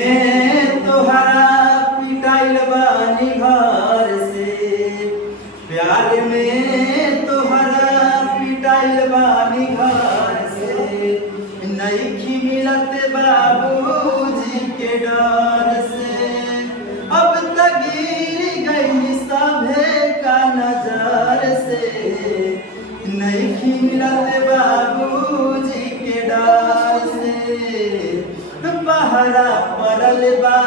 तोहरा पिटाइल बानी घर से, प्यार में तोहरा पिटाइल बानी घर से, नइखी मिलत बाबूजी के डर से, अब तक गिर गई सभे का नजर से, नइखी मिलत बाबूजी के डर से, पहरा पड़ल बा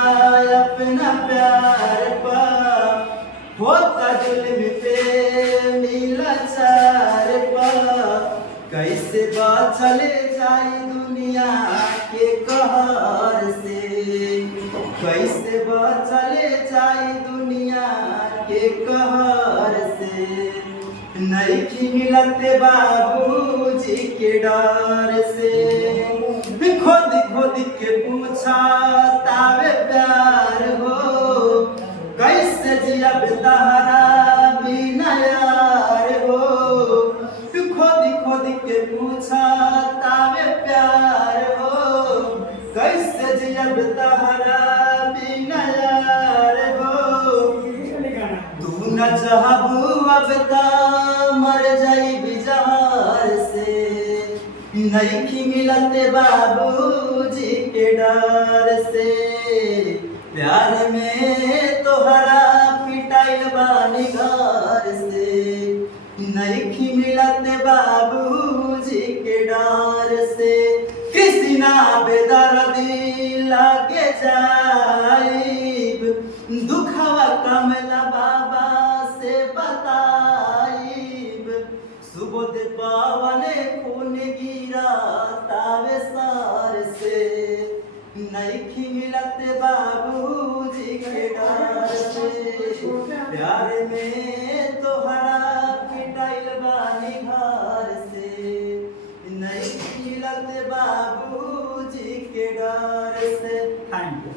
अपना प्यार पा, होता जुल्म पे मिला चार पा, कैसे बचले जाई दुनिया के कहर से, कैसे बचले जाई दुनिया के कहर से, नइखी मिलत बाबूजी के डर से, खोद खोद के पूछा तावे प्यार हो, कैसे जियब तहरा बिना यार हो, खोद खोद के पूछा तावे प्यार हो, कैसे जियब तहरा बिना यार हो, तू न चाहबू अब ता मर जाई बिजार से, नइखी मिलत बाबूजी के डर से, प्यार में तोहरा पिटाइल बानी घर से, नइखी मिलत बाबूजी के डर से, कृष्णा बेदर्दी लागे जाइब, दुखवा कमला बाबा से बताइब, सुबोध पावने खून गिरा तावे सार से, नइखी मिलत बाबूजी के डर से, प्यार में तोहरा पिटाइल बानी घर से, नइखी मिलत बाबूजी के डर से। Thank you.